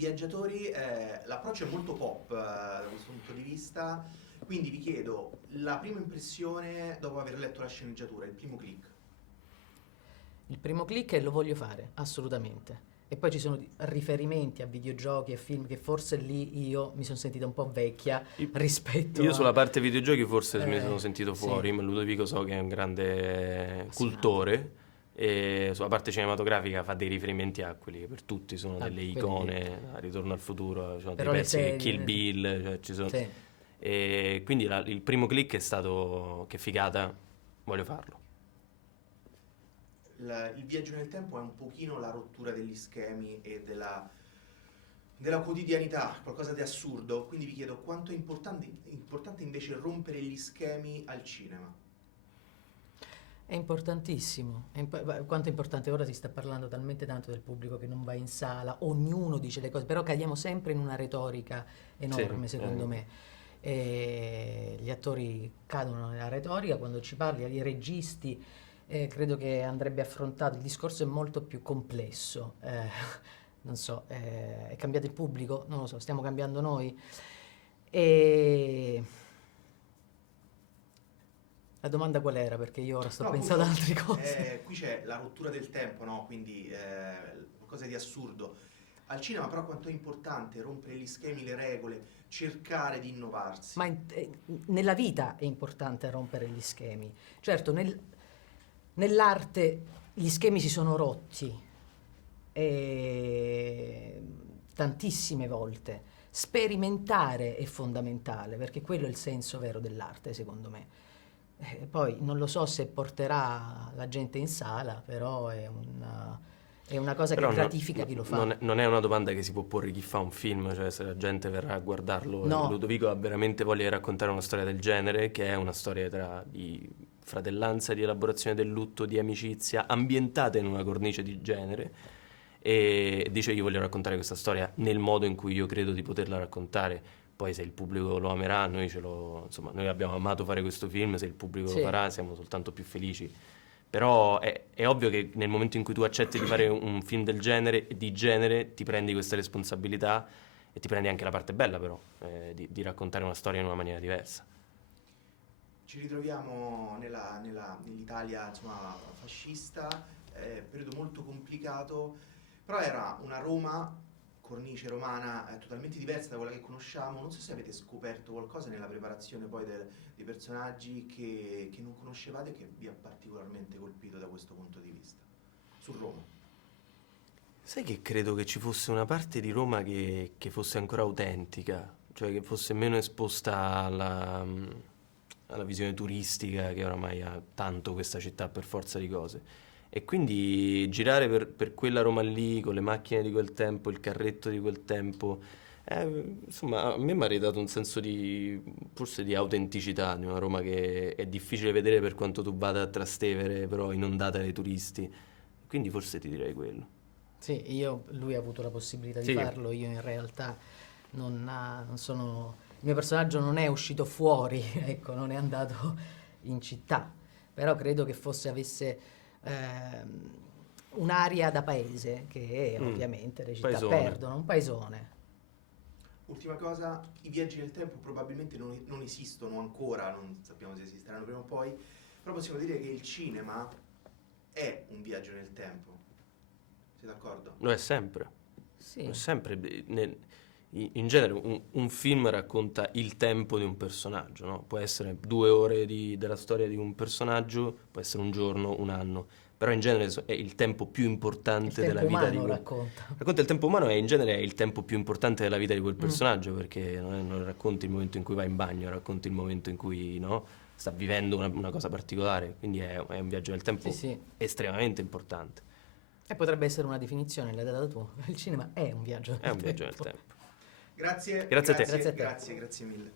viaggiatori, l'approccio è molto pop da questo punto di vista, quindi vi chiedo la prima impressione dopo aver letto la sceneggiatura, il primo click. Il primo click è lo voglio fare, assolutamente. E poi ci sono riferimenti a videogiochi e film che forse lì io mi sono sentita un po' vecchia rispetto Io a... sulla parte videogiochi forse mi sono sentito sì. fuori, ma Ludovico so che è un grande cultore e sulla parte cinematografica fa dei riferimenti a quelli che per tutti sono delle icone, a Ritorno al futuro, ci sono dei pezzi che Kill Bill, cioè ci sono... Sì. E quindi il primo click è stato che figata, voglio farlo. Il viaggio nel tempo è un pochino la rottura degli schemi e della quotidianità, qualcosa di assurdo, quindi vi chiedo quanto è importante invece rompere gli schemi al cinema. È importantissimo, quanto è importante, ora si sta parlando talmente tanto del pubblico che non va in sala, ognuno dice le cose, però cadiamo sempre in una retorica enorme secondo me. E gli attori cadono nella retorica, quando ci parli, i registi, credo che andrebbe affrontato, il discorso è molto più complesso, non so, è cambiato il pubblico? Non lo so, stiamo cambiando noi? E... La domanda qual era? Perché io ora sto pensando ad altre cose. Qui c'è la rottura del tempo, no? Quindi qualcosa di assurdo. Al cinema però quanto è importante rompere gli schemi, le regole, cercare di innovarsi. Ma nella vita è importante rompere gli schemi. Certo, nell'arte gli schemi si sono rotti tantissime volte. Sperimentare è fondamentale, perché quello è il senso vero dell'arte, secondo me. Poi non lo so se porterà la gente in sala, però è una cosa che gratifica chi lo fa. Non è una domanda che si può porre chi fa un film, cioè se la gente verrà a guardarlo. No. Ludovico ha veramente voglia di raccontare una storia del genere, che è una storia di fratellanza, di elaborazione del lutto, di amicizia, ambientata in una cornice di genere, e dice io voglio raccontare questa storia nel modo in cui io credo di poterla raccontare. Poi se il pubblico lo amerà, noi abbiamo amato fare questo film, se il pubblico lo farà siamo soltanto più felici. Però è ovvio che nel momento in cui tu accetti di fare un film del genere, di genere, ti prendi questa responsabilità e ti prendi anche la parte bella però, di raccontare una storia in una maniera diversa. Ci ritroviamo nell'Italia insomma, fascista, periodo molto complicato, però era una Roma, cornice romana totalmente diversa da quella che conosciamo. Non so se avete scoperto qualcosa nella preparazione poi dei personaggi che non conoscevate e che vi ha particolarmente colpito da questo punto di vista, su Roma. Sai che credo che ci fosse una parte di Roma che fosse ancora autentica, cioè che fosse meno esposta alla visione turistica che oramai ha tanto questa città per forza di cose. E quindi girare per quella Roma lì, con le macchine di quel tempo, il carretto di quel tempo, insomma, a me mi ha ridato un senso forse di autenticità, di una Roma che è difficile vedere per quanto tu vada a Trastevere, però inondata dai turisti. Quindi forse ti direi quello. Sì, lui ha avuto la possibilità di farlo, io in realtà non sono... Il mio personaggio non è uscito fuori, ecco, non è andato in città, però credo che avesse un'aria da paese che ovviamente le città perdono, un paesone. Ultima cosa, i viaggi nel tempo probabilmente non esistono ancora, non sappiamo se esisteranno prima o poi, però possiamo dire che il cinema è un viaggio nel tempo. Siete d'accordo? Lo è sempre. Sì. Lo è sempre. In genere un film racconta il tempo di un personaggio, no? Può essere 2 ore della storia di un personaggio, può essere un giorno, un anno, però in genere è il tempo più importante della vita di quel... Racconta il tempo umano e in genere è il tempo più importante della vita di quel personaggio, perché non racconti il momento in cui va in bagno, racconti il momento in cui sta vivendo una cosa particolare, quindi è un viaggio nel tempo estremamente importante. E potrebbe essere una definizione, l'hai data tu. Il cinema è un viaggio nel tempo. È un viaggio nel tempo. Grazie. Grazie a te. Grazie mille.